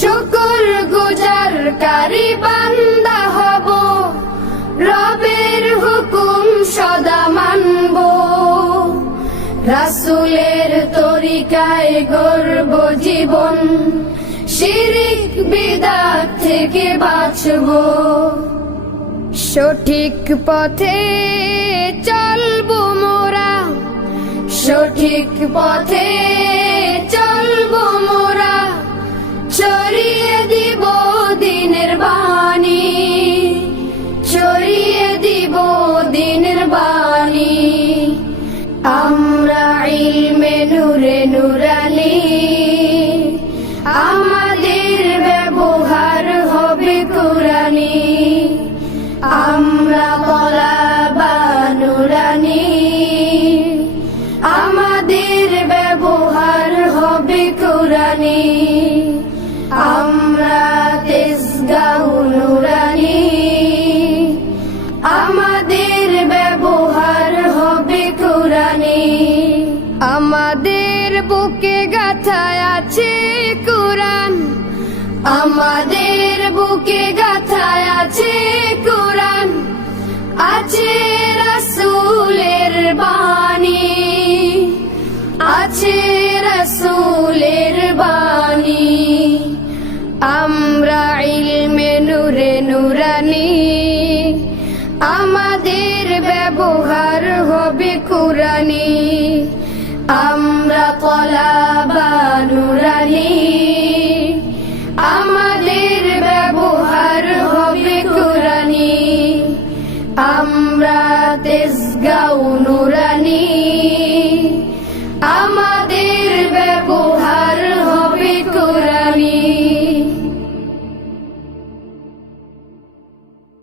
শুকুর গুজার কারি বান্দা হব। রবের হুকুম সদা মানব। রাসুলের তরিকায় গর্ব জীবন। শিরিক বিদাত থেকে বাঁচব। সঠিক পথে চলবো মোরা। সঠিক পথে আমরা ইলমে নূরে নুরানি আমাদের ব্যবহার হবে কোরআনি। আমরা বলা বানুরানি আমাদের ব্যবহার হবে কোরআনি। আমরা তেজগাঁও নুরানি। আমাদের ব্যবহার কোরআনি। আমাদের বুকে গাথায় আছে কোরআন। আমাদের বুকে গাথায় আছে কোরআন। আছে রাসূলের বাণী। আছে রাসূলের বাণী। আমরা ইলমে নূরে নুরানি ব্যবহার হবে কুরানি আমরা কলাবানুরানি আমাদের ব্যবহার হবে কুরানি আমরা তেজগাঁও নুরানি। আমাদের ব্যবহার হবে কোরআনী।